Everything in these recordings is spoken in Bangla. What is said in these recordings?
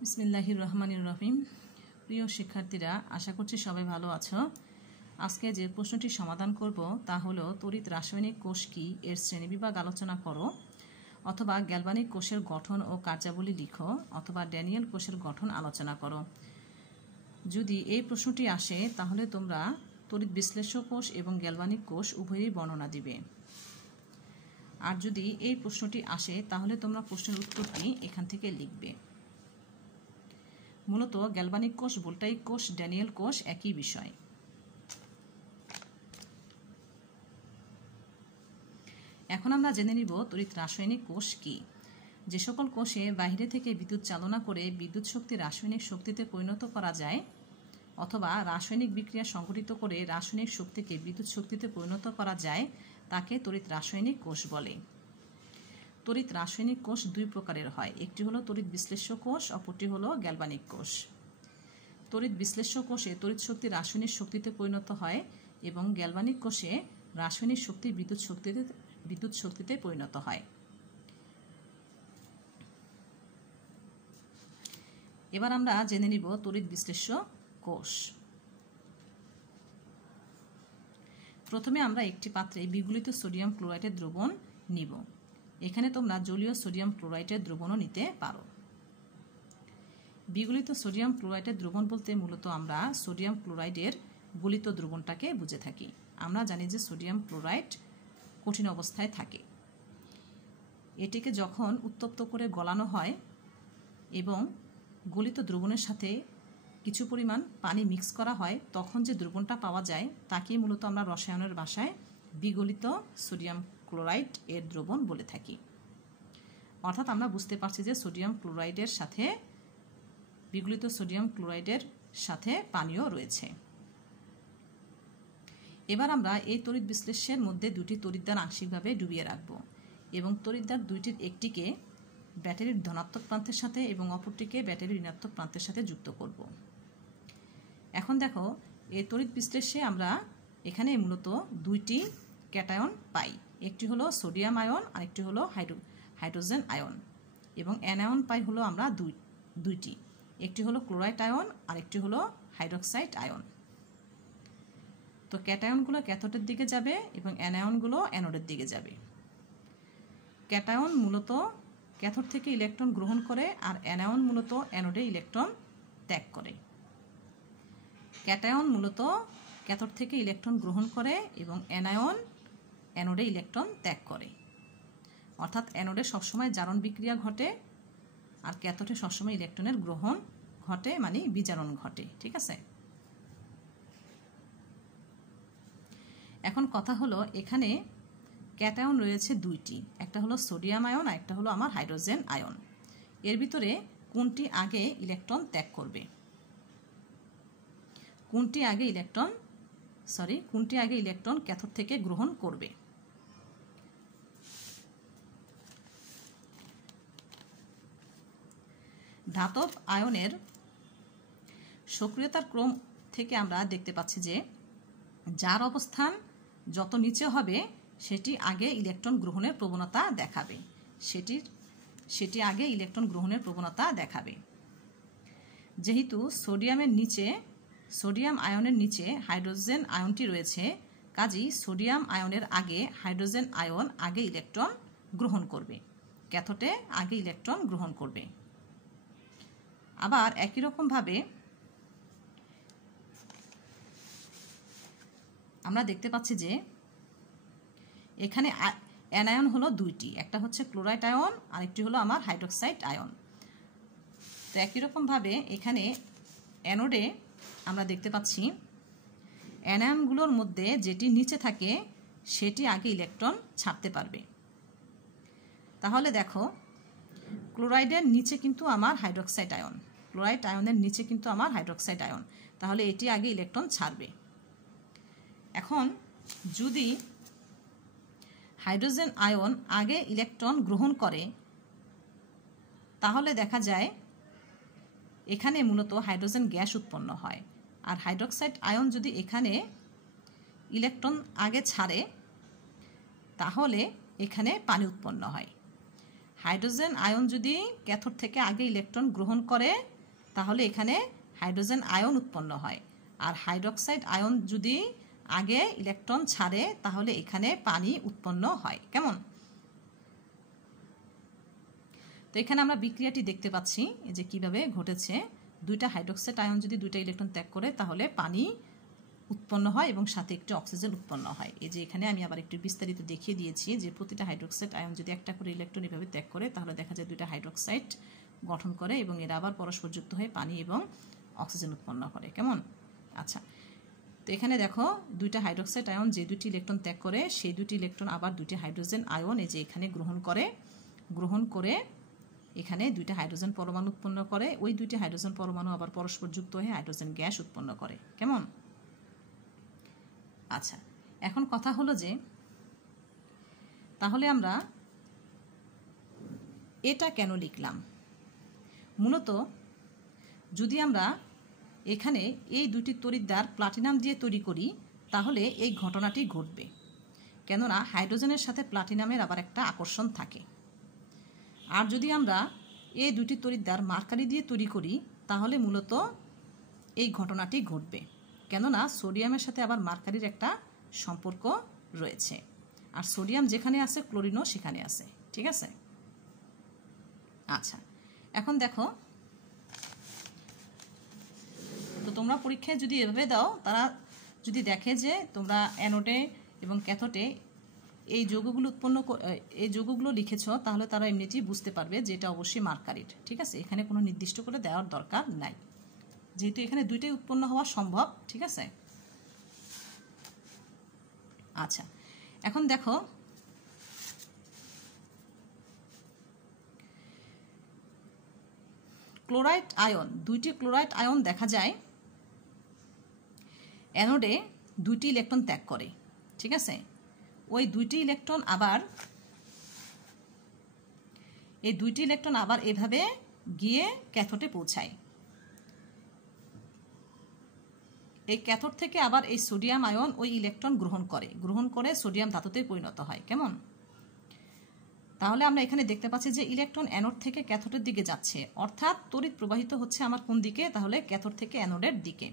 বিসমিল্লাহির রহমানির রহিম। প্রিয় শিক্ষার্থীরা, আশা করছি সবাই ভালো আছো। আজকে যে প্রশ্নটি সমাধান করব তা হলো তড়িৎ রাসায়নিক কোষ কি এর শ্রেণীবিভাগ আলোচনা করো, অথবা গ্যালভানিক কোষের গঠন ও কার্যাবলী লিখো, অথবা ড্যানিয়েল কোষের গঠন আলোচনা করো। যদি এই প্রশ্নটি আসে তাহলে তোমরা তড়িৎ বিশ্লেষ্য কোষ এবং গ্যালভানিক কোষ উভয়েরই বর্ণনা দিবে। আর যদি এই প্রশ্নটি আসে তাহলে তোমরা প্রশ্নের উত্তরটি এখান থেকে লিখবে। মূলত গ্যালভানিক কোষ, ভোল্টাইক কোষ, ড্যানিয়েল কোষ একই বিষয়। এখন আমরা জেনে নিব তড়িৎ রাসায়নিক কোষ কি। যে সকল কোষে বাইরে থেকে বিদ্যুৎ চালনা করে বিদ্যুৎ শক্তি রাসায়নিক শক্তিতে পরিণত করা যায়, অথবা রাসায়নিক বিক্রিয়া সংঘটিত করে রাসায়নিক শক্তিকে বিদ্যুৎ শক্তিতে পরিণত করা যায়, তাকে তড়িৎ রাসায়নিক কোষ বলে। তড়িৎ রাসায়নিক কোষ দুই প্রকারের হয়, একটি হলো তড়িৎ বিশ্লেষ্য কোষ, অপরটি হলো গ্যালভানিক কোষ। তড়িৎ বিশ্লেষ্য কোষে তড়িৎ শক্তি রাসায়নিক শক্তিতে পরিণত হয় এবং গ্যালভানিক কোষে রাসায়নিক শক্তি বিদ্যুৎ শক্তিতে পরিণত হয়। এবার আমরা জেনে নিব তড়িৎ বিশ্লেষ্য কোষ। প্রথমে আমরা একটি পাত্রে বিগলিত সোডিয়াম ক্লোরাইডের দ্রবণ নিব। এখানে তোমরা জলীয় সোডিয়াম ক্লোরাইডের দ্রবণও নিতে পারো। বিগলিত সোডিয়াম ক্লোরাইডের দ্রবণ বলতে মূলত আমরা সোডিয়াম ক্লোরাইডের গলিত দ্রবণটাকে বুঝে থাকি। আমরা জানি যে সোডিয়াম ক্লোরাইড কঠিন অবস্থায় থাকে। এটিকে যখন উত্তপ্ত করে গলানো হয় এবং গলিত দ্রবণের সাথে কিছু পরিমাণ পানি মিক্স করা হয়, তখন যে দ্রবণটা পাওয়া যায় তাকেই মূলত আমরা রসায়নের ভাষায় বিগলিত সোডিয়াম ক্লোরাইড এর দ্রবণ বলে থাকি। অর্থাৎ আমরা বুঝতে পারছি যে সোডিয়াম ক্লোরাইডের সাথে বিগলিত সোডিয়াম ক্লোরাইডের সাথে পানিও রয়েছে। এবার আমরা এই তড়িৎ বিশ্লেষণের মধ্যে দুটি তড়িৎদ্বার আংশিকভাবে ডুবিয়ে রাখব এবং তড়িৎদ্বার দুইটির একটিকে ব্যাটারির ধনাত্মক প্রান্তের সাথে এবং অপরটিকে ব্যাটারির ঋণাত্মক প্রান্তের সাথে যুক্ত করব। এখন দেখো, এই তড়িৎ বিশ্লেষণে আমরা এখানে মূলত দুইটি ক্যাটায়ন পাই। একটি হলো সোডিয়াম আয়ন, আরেকটি হলো হাইড্রোজেন আয়ন, এবং অ্যানায়ন পাই হলো আমরা দুইটি। একটি হলো ক্লোরাইড আয়ন, আরেকটি হলো হাইড্রক্সাইড আয়ন। তো ক্যাটায়নগুলো ক্যাথোডের দিকে যাবে এবং অ্যানায়নগুলো অ্যানোডের দিকে যাবে। ক্যাটায়ন মূলত ক্যাথোড থেকে ইলেকট্রন গ্রহণ করে আর অ্যানায়ন মূলত অ্যানোডে ইলেকট্রন ত্যাগ করে। ক্যাটায়ন মূলত ক্যাথোড থেকে ইলেকট্রন গ্রহণ করে এবং অ্যানায়ন অ্যানোডে ইলেকট্রন ত্যাগ করে। অর্থাৎ অ্যানোডে সবসময় জারণ বিক্রিয়া ঘটে আর ক্যাথোডে সবসময় ইলেকট্রনের গ্রহণ ঘটে, মানে বিজারণ ঘটে। ঠিক আছে। এখন কথা হলো, এখানে ক্যাটায়ন রয়েছে দুইটি, একটা হলো সোডিয়াম আয়ন আর একটা হলো আমার হাইড্রোজেন আয়ন। এর ভিতরে কোনটি আগে ইলেকট্রন ত্যাগ করবে? কোনটি আগে ইলেকট্রন ক্যাথোড থেকে গ্রহণ করবে? ধাতব আয়নের সক্রিয়তার ক্রম থেকে আমরা দেখতে পাচ্ছি যে যার অবস্থান যত নিচে হবে সেটি আগে ইলেকট্রন গ্রহণের প্রবণতা দেখাবে। সেটি আগে ইলেকট্রন গ্রহণের প্রবণতা দেখাবে। যেহেতু সোডিয়াম আয়নের নিচে হাইড্রোজেন আয়নটি রয়েছে, কাজেই সোডিয়াম আয়নের আগে হাইড্রোজেন আয়ন আগে ইলেকট্রন গ্রহণ করবে, ক্যাথোডে আগে ইলেকট্রন গ্রহণ করবে। আবার একই রকমভাবে আমরা দেখতে পাচ্ছি যে এখানে অ্যানায়ন হলো দুইটি, একটা হচ্ছে ক্লোরাইড আয়ন আর একটি হলো আমার হাইড্রক্সাইড আয়ন। তো একই রকমভাবে এখানে অ্যানোডে আমরা দেখতে পাচ্ছি অ্যানায়নগুলোর মধ্যে যেটি নিচে থাকে সেটি আগে ইলেকট্রন ছাড়তে পারবে। তাহলে দেখো, ক্লোরাইডের নিচে কিন্তু আমার হাইড্রক্সাইড আয়ন, ক্লোরাইড আয়নের নিচে কিন্তু আমার হাইড্রক্সাইড আয়ন, তাহলে এটি আগে ইলেকট্রন ছাড়বে। এখন যদি হাইড্রোজেন আয়ন আগে ইলেকট্রন গ্রহণ করে তাহলে দেখা যায় এখানে মূলত হাইড্রোজেন গ্যাস উৎপন্ন হয়, আর হাইড্রক্সাইড আয়ন যদি এখানে ইলেকট্রন আগে ছাড়ে তাহলে এখানে পানি উৎপন্ন হয়। হাইড্রোজেন আয়ন যদি ক্যাথোড থেকে আগে ইলেকট্রন গ্রহণ করে তাহলে এখানে হাইড্রোজেন আয়ন উৎপন্ন হয়, আর হাইড্রোক্সাইড আয়ন যদি আগে ইলেকট্রন ছাড়ে তাহলে এখানে পানি উৎপন্ন হয়। কেমন? তো এখানে আমরা বিক্রিয়াটি দেখতে পাচ্ছি যে কিভাবে ঘটেছে। দুইটা হাইড্রোক্সাইড আয়ন যদি দুইটা ইলেকট্রন ত্যাগ করে তাহলে পানি উৎপন্ন হয় এবং সাথে একটি অক্সিজেন উৎপন্ন হয়। এই যে এখানে আমি আবার একটু বিস্তারিত দেখিয়ে দিয়েছি যে প্রতিটা হাইড্রোক্সাইড আয়ন যদি একটা করে ইলেকট্রন এভাবে ত্যাগ করে তাহলে দেখা যায় দুইটা হাইড্রোক্সাইড গঠন করে এবং এরা আবার পরস্পর যুক্ত হয়ে পানি এবং অক্সিজেন উৎপন্ন করে। কেমন? আচ্ছা, তো এখানে দেখো দুইটা হাইড্রোক্সাইড আয়ন যে দুটি ইলেকট্রন ত্যাগ করে সেই দুটি ইলেকট্রন আবার দুটি হাইড্রোজেন আয়ন এই যে এখানে গ্রহণ করে এখানে দুইটা হাইড্রোজেন পরমাণু উৎপন্ন করে। ওই দুইটি হাইড্রোজেন পরমাণু আবার পরস্পর যুক্ত হয়ে হাইড্রোজেন গ্যাস উৎপন্ন করে। কেমন? আচ্ছা, এখন কথা হলো যে তাহলে আমরা এটা কেন লিখলাম? মূলত যদি আমরা এখানে এই দুটি তড়িৎদ্বার প্লাটিনাম দিয়ে তৈরি করি তাহলে এই ঘটনাটি ঘটবে, কেননা হাইড্রোজেনের সাথে প্লাটিনামের আবার একটা আকর্ষণ থাকে। আর যদি আমরা এই দুটি তড়িৎদ্বার মার্কারি দিয়ে তৈরি করি তাহলে মূলত এই ঘটনাটি ঘটবে, কেননা সোডিয়ামের সাথে আবার মার্কারির একটা সম্পর্ক রয়েছে, আর সোডিয়াম যেখানে আছে ক্লোরিনও সেখানে আছে। ঠিক আছে? আচ্ছা, এখন দেখো, তো তোমরা পরীক্ষায় যদি এভাবে দাও, তারা যদি দেখে যে তোমরা অ্যানোডে এবং ক্যাথোডে এই যৌগগুলো লিখেছ তাহলে তারা এমনিতেই বুঝতে পারবে যে এটা অবশ্যই মার্কারির। ঠিক আছে? এখানে কোনো নির্দিষ্ট করে দেওয়ার দরকার নাই, যেহেতু এখানে দুইটাই উৎপন্ন হওয়া সম্ভব। ঠিক আছে? আচ্ছা, এখন দেখো ক্লোরাইড আয়ন, দুইটি ক্লোরাইড আয়ন দেখা যায় অ্যানোডে দুইটি ইলেকট্রন ত্যাগ করে। ঠিক আছে? ওই দুইটি ইলেকট্রন আবার এভাবে গিয়ে ক্যাথোডে পৌঁছায়। এই ক্যাথোড থেকে আবার এই সোডিয়াম আয়ন ওই ইলেকট্রন গ্রহণ করে সোডিয়াম ধাতুতে পরিণত হয়। কেমন? তাহলে আমরা এখানে দেখতে পাচ্ছি যে ইলেকট্রন অ্যানোড থেকে ক্যাথোডের দিকে যাচ্ছে, অর্থাৎ তড়িৎ প্রবাহিত হচ্ছে আমার কোন দিকে? তাহলে ক্যাথোড থেকে অ্যানোডের দিকে।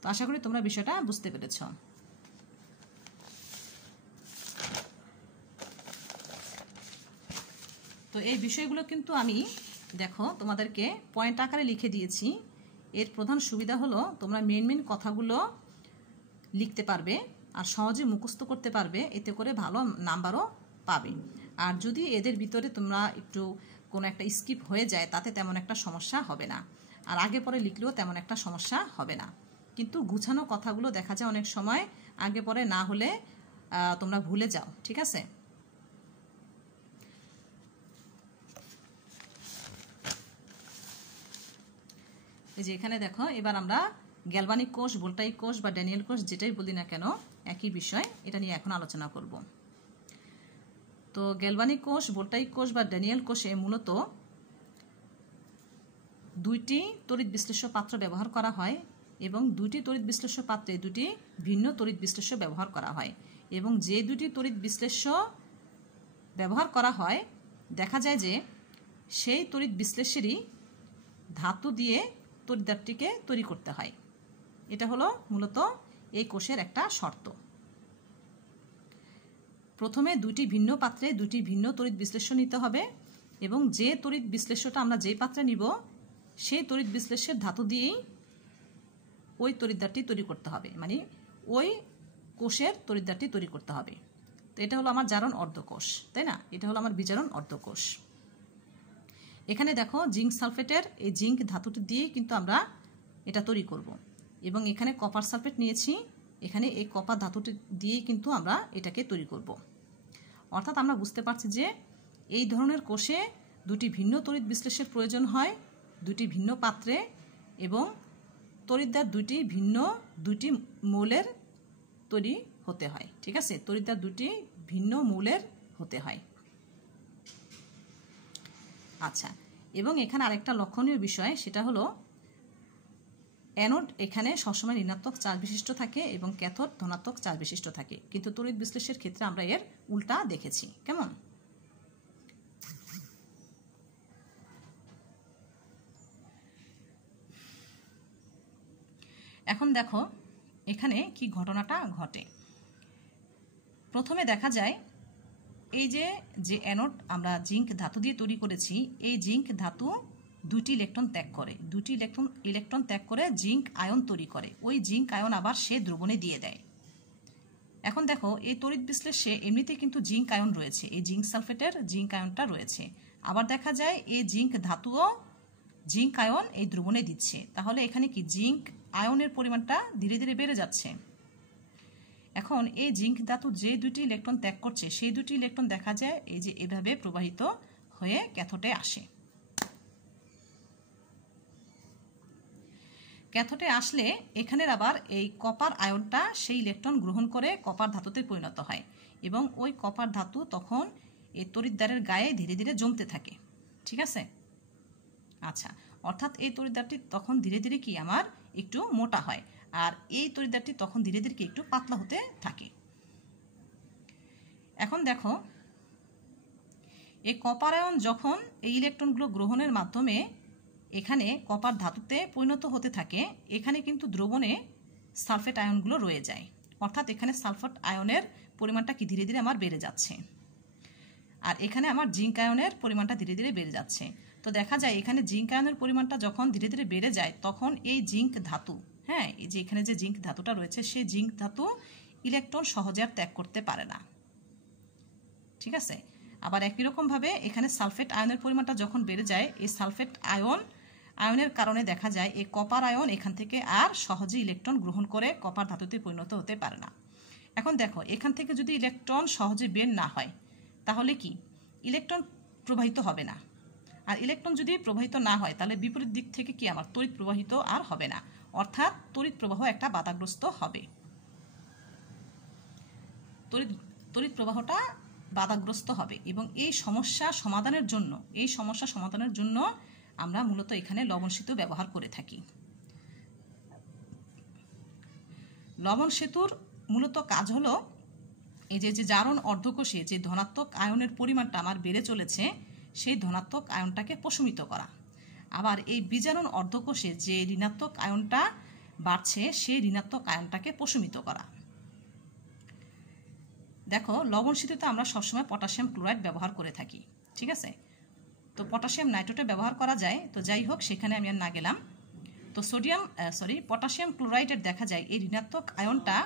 তো আশা করি তোমরা বিষয়টা বুঝতে পেরেছ। তো এই বিষয়গুলো কিন্তু আমি দেখো তোমাদেরকে পয়েন্ট আকারে লিখে দিয়েছি। এর প্রধান সুবিধা হলো তোমরা মেন কথাগুলো লিখতে পারবে আর সহজে মুখস্থ করতে পারবে, এতে করে ভালো নাম্বারও পাবে। আর যদি এদের ভিতরে তোমরা একটু কোনো একটা স্কিপ হয়ে যায় তাতে তেমন একটা সমস্যা হবে না, আর আগে পরে লিখলেও তেমন একটা সমস্যা হবে না। কিন্তু গুছানো কথাগুলো দেখা যায় অনেক সময় আগে পরে না হলে তোমরা ভুলে যাও। ঠিক আছে? এই যে এখানে দেখো, এবার আমরা গ্যালভানিক কোষ, ভোল্টাইক কোষ বা ড্যানিয়েল কোষ যেটাই বলি না কেন একই বিষয়, এটা নিয়ে এখন আলোচনা করব। তো গ্যালভানিক কোষ, ভোল্টাইক কোষ বা ড্যানিয়েল কোষে মূলত দুইটি তড়িৎ বিশ্লেষ্য পাত্র ব্যবহার করা হয় এবং দুইটি তড়িৎ বিশ্লেষ্য পাত্রে দুটি ভিন্ন তড়িৎ বিশ্লেষ্য ব্যবহার করা হয়, এবং যে দুটি তড়িৎ বিশ্লেষ্য ব্যবহার করা হয় দেখা যায় যে সেই তড়িৎ বিশ্লেষ্যেরই ধাতু দিয়ে তড়িৎদ্বারটিকে তৈরি করতে হয়। এটা হলো মূলত এই কোষের একটা শর্ত। প্রথমে দুটি ভিন্ন পাত্রে দুটি ভিন্ন তড়িৎ বিশ্লেষ্য নিতে হবে এবং যে তড়িৎ বিশ্লেষ্যটা আমরা যেই পাত্রে নিব সেই তড়িৎ বিশ্লেষ্যের ধাতু দিয়েই ওই তড়িৎদ্বারটি তৈরি করতে হবে, মানে ওই কোষের তড়িৎদ্বারটি তৈরি করতে হবে। তো এটা হলো আমার জারণ অর্ধকোষ, তাই না? এটা হলো আমার বিজারণ অর্ধকোষ। এখানে দেখো জিঙ্ক সালফেটের এই জিঙ্ক ধাতুটি দিয়েই কিন্তু আমরা এটা তৈরি করব, এবং এখানে কপার সালফেট নিয়েছি, এখানে এই কপার ধাতুটি দিয়েই কিন্তু আমরা এটাকে তৈরি করব। অর্থাৎ আমরা বুঝতে পারছি যে এই ধরনের কোষে দুটি ভিন্ন তড়িৎ বিশ্লেষের প্রয়োজন হয় দুটি ভিন্ন পাত্রে, এবং তড়িৎদ্বার দুটি মৌলের তৈরি হতে হয়। ঠিক আছে? তড়িৎদ্বার দুটি ভিন্ন মৌলের হতে হয়। আচ্ছা, এবং এখানে আরেকটা লক্ষণীয় বিষয়, সেটা হলো অ্যানোড এখানে সবসময় ঋণাত্মক চার্জ বিশিষ্ট থাকে এবং ক্যাথোড ধনাত্মক চার্জ বিশিষ্ট থাকে, কিন্তু তড়িৎ বিশ্লেষের ক্ষেত্রে আমরা এর উল্টা দেখেছি। কেমন? এখন দেখো এখানে কি ঘটনাটা ঘটে। প্রথমে দেখা যায় এই যে অ্যানোড আমরা জিঙ্ক ধাতু দিয়ে তৈরি করেছি, এই জিঙ্ক ধাতু দুটি ইলেকট্রন ত্যাগ করে, দুটি ইলেকট্রন ত্যাগ করে জিঙ্ক আয়ন তৈরি করে। ওই জিঙ্ক আয়ন আবার সে দ্রবণে দিয়ে দেয়। এখন দেখো এই তড়িৎ বিশ্লেষে এমনিতে কিন্তু জিঙ্ক আয়ন রয়েছে, এই জিঙ্ক সালফেটের জিঙ্ক আয়নটা রয়েছে। আবার দেখা যায় এই জিঙ্ক ধাতুও জিঙ্ক আয়ন এই দ্রবণে দিচ্ছে। তাহলে এখানে কি জিঙ্ক আয়নের পরিমাণটা ধীরে ধীরে বেড়ে যাচ্ছে। এখন এই জিঙ্ক ধাতু যে দুটি ইলেকট্রন ত্যাগ করছে সেই দুটি ইলেকট্রন দেখা যায় এই যে এভাবে প্রবাহিত হয়ে ক্যাথোডে আসে। ক্যাথোডে আসলে এখানের আবার এই কপার আয়নটা সেই ইলেকট্রন গ্রহণ করে কপার ধাতুতে পরিণত হয় এবং ওই কপার ধাতু তখন এই তড়িৎদ্বারের গায়ে ধীরে ধীরে জমতে থাকে। ঠিক আছে? আচ্ছা, অর্থাৎ এই তড়িৎদ্বারটি তখন ধীরে ধীরে কি আমার একটু মোটা হয়, আর এই তড়িৎদ্বারটি তখন ধীরে ধীরে কি একটু পাতলা হতে থাকে। এখন দেখো এই কপার আয়ন যখন এই ইলেকট্রনগুলো গ্রহণের মাধ্যমে এখানে কপার ধাতুতে পরিণত হতে থাকে, এখানে কিন্তু দ্রবণে সালফেট আয়নগুলো রয়ে যায়। অর্থাৎ এখানে সালফেট আয়নের পরিমাণটা কি ধীরে ধীরে আমার বেড়ে যাচ্ছে, আর এখানে আমার জিঙ্ক আয়নের পরিমাণটা ধীরে ধীরে বেড়ে যাচ্ছে। তো দেখা যায় এখানে জিঙ্ক আয়নের পরিমাণটা যখন ধীরে ধীরে বেড়ে যায় তখন এই জিঙ্ক ধাতু, হ্যাঁ, এই যে এখানে যে জিঙ্ক ধাতুটা রয়েছে সেই জিঙ্ক ধাতু ইলেকট্রন সহজে আর ত্যাগ করতে পারে না। ঠিক আছে? আবার একই রকমভাবে এখানে সালফেট আয়নের পরিমাণটা যখন বেড়ে যায়, এই সালফেট আয়নের কারণে দেখা যায় এই কপার আয়ন এখান থেকে আর সহজে ইলেকট্রন গ্রহণ করে কপার ধাতুতে পরিণত হতে পারে না। এখন দেখো এখান থেকে যদি ইলেকট্রন সহজে বের না হয় তাহলে কি ইলেকট্রন প্রবাহিত হবে না, আর ইলেকট্রন যদি প্রবাহিত না হয় তাহলে বিপরীত দিক থেকে কি আমার তড়িৎ প্রবাহিত আর হবে না, অর্থাৎ তড়িৎ প্রবাহ একটা বাধাগ্রস্ত হবে। তড়িৎ প্রবাহটা বাধাগ্রস্ত হবে এবং এই সমস্যা সমাধানের জন্য আমরা মূলত এখানে লবণ সেতু ব্যবহার করে থাকি। লবণ সেতুর মূলত কাজ হলো এই যে জারণ অর্ধকোষে যে ধনাত্মক আয়নের পরিমাণটা আমার বেড়ে চলেছে সেই ধনাত্মক আয়নটাকে প্রশমিত করা, আবার এই বিজারণ অর্ধকোষে যে ঋণাত্মক আয়নটা বাড়ছে সেই ঋণাত্মক আয়নটাকে প্রশমিত করা। দেখো লবণ সেতুতে আমরা সবসময় পটাশিয়াম ক্লোরাইড ব্যবহার করে থাকি। ঠিক আছে? তো পটাশিয়াম নাইট্রেটে ব্যবহার করা যায়, তো যাই হোক সেখানে আমি আর না গেলাম। তো পটাশিয়াম ক্লোরাইডের দেখা যায় এই ঋণাত্মক আয়নটা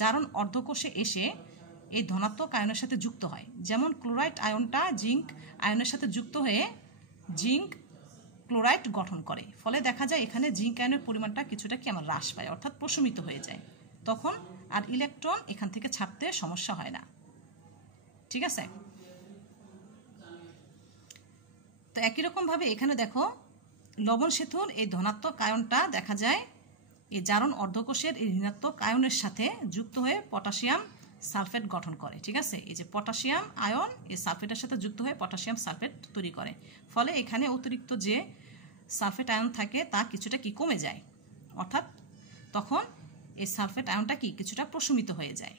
জারণ অর্ধকোষে এসে এই ধনাত্মক আয়নের সাথে যুক্ত হয়। যেমন ক্লোরাইড আয়নটা জিঙ্ক আয়নের সাথে যুক্ত হয়ে জিঙ্ক ক্লোরাইড গঠন করে, ফলে দেখা যায় এখানে জিঙ্ক আয়নের পরিমাণটা কিছুটা কি আমার হ্রাস পায়, অর্থাৎ প্রশমিত হয়ে যায়। তখন আর ইলেকট্রন এখান থেকে ছাড়তে সমস্যা হয় না। ঠিক আছে? তো একই রকমভাবে এখানে দেখো লবণ সেতুর এই ধনাত্মক আয়নটা দেখা যায় এই জারণ অর্ধকোষের এই ঋণাত্মক আয়নের সাথে যুক্ত হয়ে পটাশিয়াম সালফেট গঠন করে। ঠিক আছে? এই যে পটাশিয়াম আয়ন এই সালফেটের সাথে যুক্ত হয়ে পটাশিয়াম সালফেট তৈরি করে, ফলে এখানে অতিরিক্ত যে সালফেট আয়ন থাকে তা কিছুটা কি কমে যায়, অর্থাৎ তখন এই সালফেট আয়নটা কি কিছুটা প্রশমিত হয়ে যায়।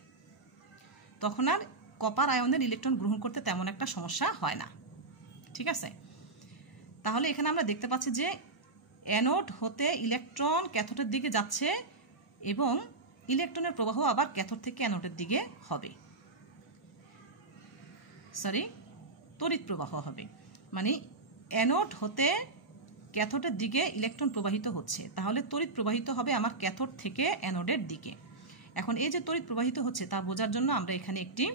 তখন আর কপার আয়নের ইলেকট্রন গ্রহণ করতে তেমন একটা সমস্যা হয় না। ঠিক আছে? তাহলে এখানে আমরা দেখতে পাচ্ছি যে অ্যানোড হতে ইলেকট্রন ক্যাথোডের দিকে যাচ্ছে এবং ইলেকট্রনের প্রবাহ আবার ক্যাথোড থেকে অ্যানোডের দিকে হবে, তড়িৎ প্রবাহ হবে। মানে অ্যানোড হতে ক্যাথোডের দিকে ইলেকট্রন প্রবাহিত হচ্ছে, তাহলে তড়িৎ প্রবাহিত হবে আমার ক্যাথোড থেকে অ্যানোডের দিকে। এখন এই যে তড়িৎ প্রবাহিত হচ্ছে তা বোঝার জন্য আমরা এখানে একটি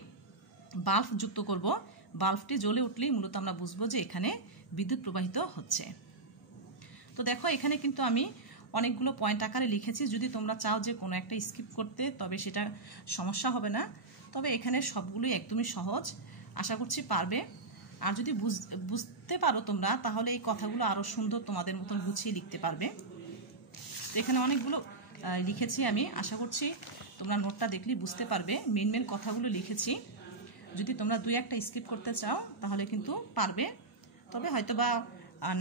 বাল্ব যুক্ত করব। বাল্বটি জ্বলে উঠলেই মূলত আমরা বুঝবো যে এখানে বিদ্যুৎ প্রবাহিত হচ্ছে। তো দেখো এখানে কিন্তু আমি অনেকগুলো পয়েন্ট আকারে লিখেছি, যদি তোমরা চাও যে কোনো একটা স্কিপ করতে তবে সেটা সমস্যা হবে না, তবে এখানে সবগুলোই একদমই সহজ, আশা করছি পারবে। আর যদি বুঝতে পারো তোমরা তাহলে এই কথাগুলো আরও সুন্দর তোমাদের মতন গুছিয়ে লিখতে পারবে। তো এখানে অনেকগুলো লিখেছি আমি, আশা করছি তোমরা নোটটা দেখলেই বুঝতে পারবে মেন কথাগুলো লিখেছি। যদি তোমরা দুই একটা স্কিপ করতে চাও তাহলে কিন্তু পারবে, তবে হয়তো বা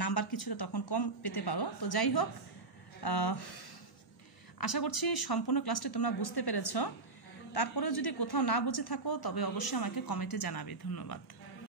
নাম্বার কিছুটা তখন কম পেতে পারো। তো যাই হোক, আশা করছি সম্পূর্ণ ক্লাসটি তোমরা বুঝতে পেরেছ। তারপরেও যদি কোথাও না বুঝে থাকো তবে অবশ্যই আমাকে কমেন্টে জানাবে। ধন্যবাদ।